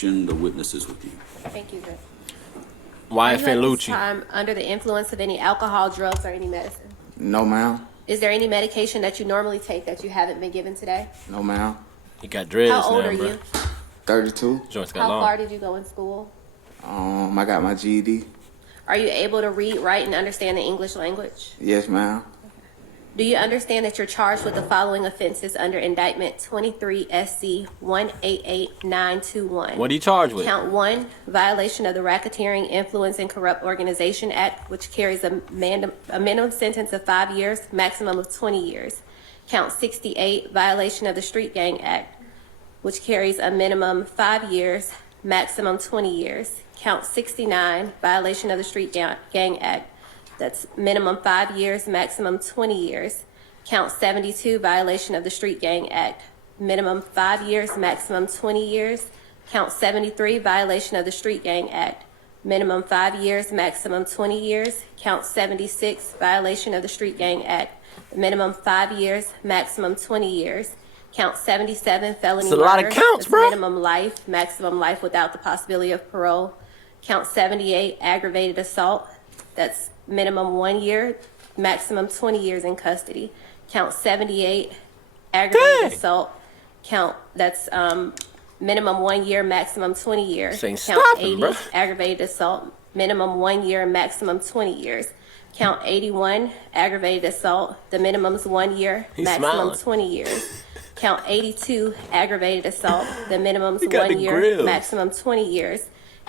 Christian, the witness is with you. Thank you, Judge. YFN Lucci. Lucci. Time under the influence of any alcohol, drugs, or any medicine? No, ma'am. Is there any medication that you normally take that you haven't been given today? No, ma'am. He got dreads How old now, are bro. you? 32. Joints got How long. far did you go in school? I got my GED. Are you able to read, write, and understand the English language? Yes, ma'am. Do you understand that you're charged with the following offenses under indictment 23 SC 188921? What are you charged with? Count 1, violation of the Racketeering, Influence, and Corrupt Organization Act, which carries a minimum sentence of 5 years, maximum of 20 years. Count 68, violation of the Street Gang Act, which carries a minimum 5 years, maximum 20 years. Count 69, violation of the Street Gang Act, that's minimum 5 years, maximum 20 years. Count 72, violation of the Street Gang Act, minimum 5 years, maximum 20 years. Count 73, violation of the Street Gang Act, minimum 5 years, maximum 20 years. Count 76, violation of the Street Gang Act, minimum 5 years, maximum 20 years. Count 77, felony It's a murder. lot of counts, that's bro. Minimum life, maximum life without the possibility of parole. Count 78, aggravated assault. That's minimum 1 year, maximum 20 years in custody. Count 78, aggravated assault. That's minimum 1 year, maximum 20 years. This ain't Count stopping, 80, bro. aggravated assault. Minimum 1 year, maximum 20 years. Count 81, aggravated assault. The minimum's 1 year, He's maximum smiling. 20 years. Count 82, aggravated assault. The minimum's He got 1 the year, grills. maximum 20 years.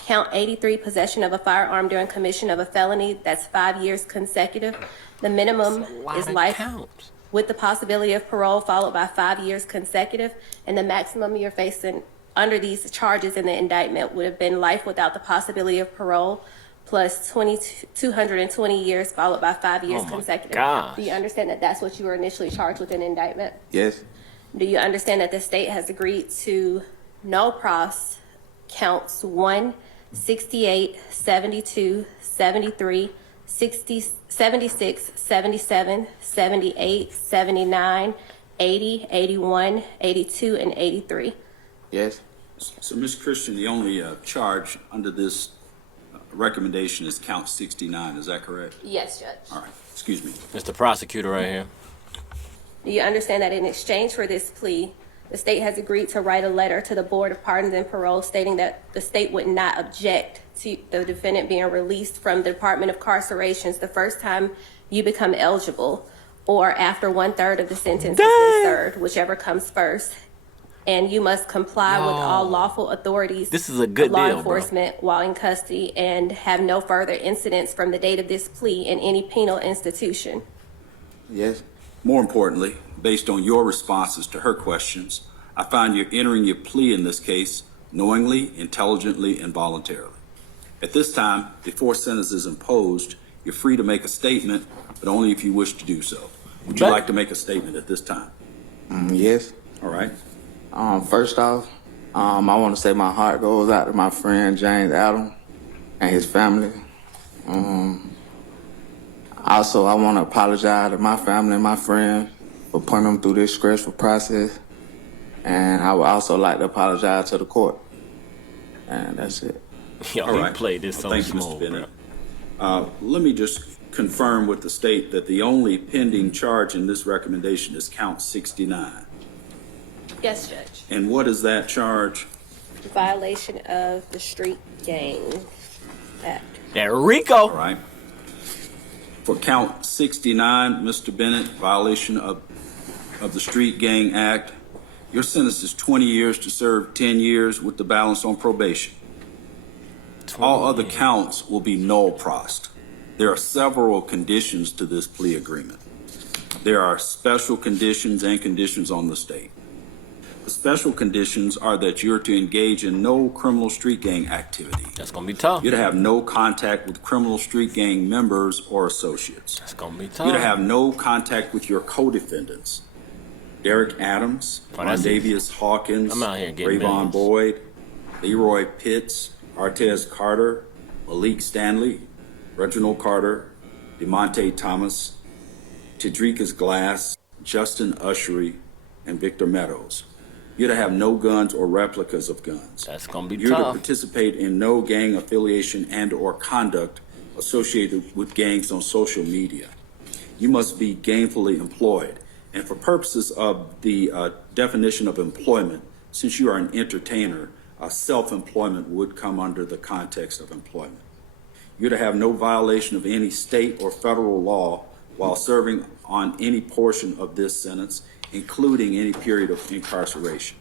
Count 83, possession of a firearm during commission of a felony. That's 5 years consecutive. The minimum is life Counts. with the possibility of parole, followed by 5 years consecutive. And the maximum you're facing under these charges in the indictment would have been life without the possibility of parole, plus 220 years, followed by 5 years Oh my consecutive. gosh. Do you understand that that's what you were initially charged with in the indictment? Yes. Do you understand that the state has agreed to no pros counts 1, 68, 72, 73, 60, 76, 77, 78, 79, 80, 81, 82, and 83? Yes. So, Ms. Christian, the only charge under this recommendation is count 69. Is that correct? Yes, Judge. All right. Excuse me. Mr. Prosecutor right here. Do you understand that in exchange for this plea, the state has agreed to write a letter to the Board of Pardons and Parole stating that the state would not object to the defendant being released from the Department of Carcerations the first time you become eligible, or after 1/3 of the sentence has been served, whichever comes first. And you must comply with all lawful authorities This is a good of law deal, bro. enforcement while in custody and have no further incidents from the date of this plea in any penal institution. Yes. More importantly, based on your responses to her questions, I find you're entering your plea in this case knowingly, intelligently, and voluntarily. At this time, before sentence is imposed, you're free to make a statement, but only if you wish to do so. Would you like to make a statement at this time? Yes. All right. First off, I want to say my heart goes out to my friend James Adam and his family. Also, I want to apologize to my family and my friends for putting them through this stressful process. And I would also like to apologize to the court. And that's it. Yo, All he right. played this so Thank you, smooth, Mr. bro. Bennett. Let me just confirm with the state that the only pending charge in this recommendation is count 69. Yes, Judge. And what is that charge? Violation of the Street Gang Act. There, Rico. All right. For count 69, Mr. Bennett, violation of the Street Gang Act, your sentence is 20 years to serve 10 years with the balance on probation. All other counts will be null prost. There are several conditions to this plea agreement. There are special conditions and conditions on the state. The special conditions are that you're to engage in no criminal street gang activity. That's gonna be tough. You're to have no contact with criminal street gang members or associates. That's gonna be tough. You're to have no contact with your co-defendants. Derek Adams, Oh, that's Mondavius Hawkins, I'm out here getting Rayvon millions. Boyd, Leroy Pitts, Artez Carter, Malik Stanley, Reginald Carter, DeMonte Thomas, Tidrikas Glass, Justin Ushery, and Victor Meadows. You're to have no guns or replicas of guns. That's gonna be You're to tough. participate in no gang affiliation and or conduct associated with gangs on social media. You must be gainfully employed. And for purposes of the definition of employment, since you are an entertainer, self-employment would come under the context of employment. You're to have no violation of any state or federal law while serving on any portion of this sentence, including any period of incarceration.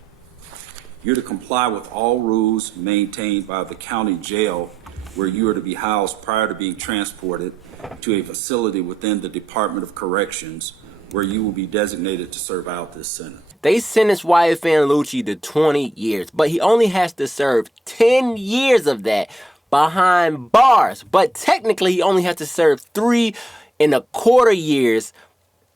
You're to comply with all rules maintained by the county jail where you are to be housed prior to being transported to a facility within the Department of Corrections where you will be designated to serve out this sentence. They sentenced YFN Lucci to 20 years, but he only has to serve 10 years of that behind bars. But technically, he only has to serve 3.25 years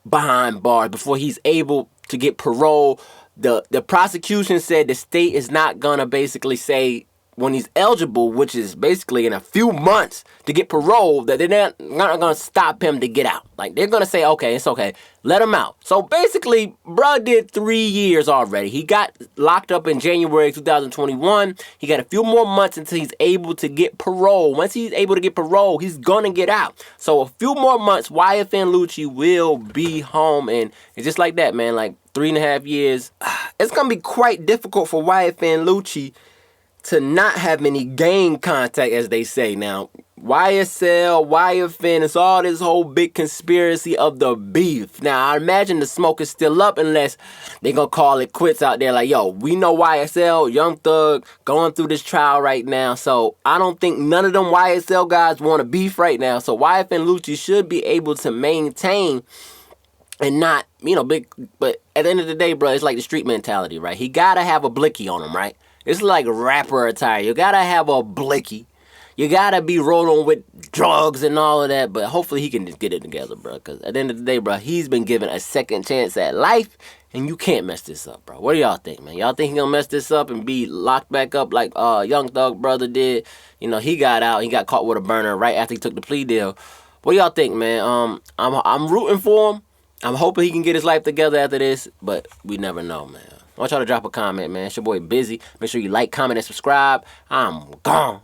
behind bars before he's able to get parole. The prosecution said the state is not gonna basically say when he's eligible, which is basically in a few months to get parole, that they're not gonna stop him to get out. Like, they're gonna say, okay, it's okay, let him out. So basically, bruh did 3 years already. He got locked up in January 2021. He got a few more months until he's able to get parole. Once he's able to get parole, he's gonna get out. So a few more months, YFN Lucci will be home, and it's just like that, man. Like 3.5 years. It's gonna be quite difficult for YFN Lucci to not have any gang contact, as they say. Now, YSL, YFN, it's all this whole big conspiracy of the beef. Now, I imagine the smoke is still up unless they gonna call it quits out there. Like, yo, we know YSL, Young Thug, going through this trial right now. So I don't think none of them YSL guys want to beef right now. So YFN Lucci should be able to maintain and not, big. But at the end of the day, bro, it's like the street mentality, right? He gotta have a blicky on him, right? It's like rapper attire. You gotta have a blicky. You gotta be rolling with drugs and all of that. But hopefully he can just get it together, bro. Because at the end of the day, bro, he's been given a second chance at life. And you can't mess this up, bro. What do y'all think, man? Y'all think he gonna mess this up and be locked back up like Young Thug brother did? He got out. He got caught with a burner right after he took the plea deal. What do y'all think, man? I'm rooting for him. I'm hoping he can get his life together after this. But we never know, man. I want y'all to drop a comment, man. It's your boy Busy. Make sure you like, comment, and subscribe. I'm gone.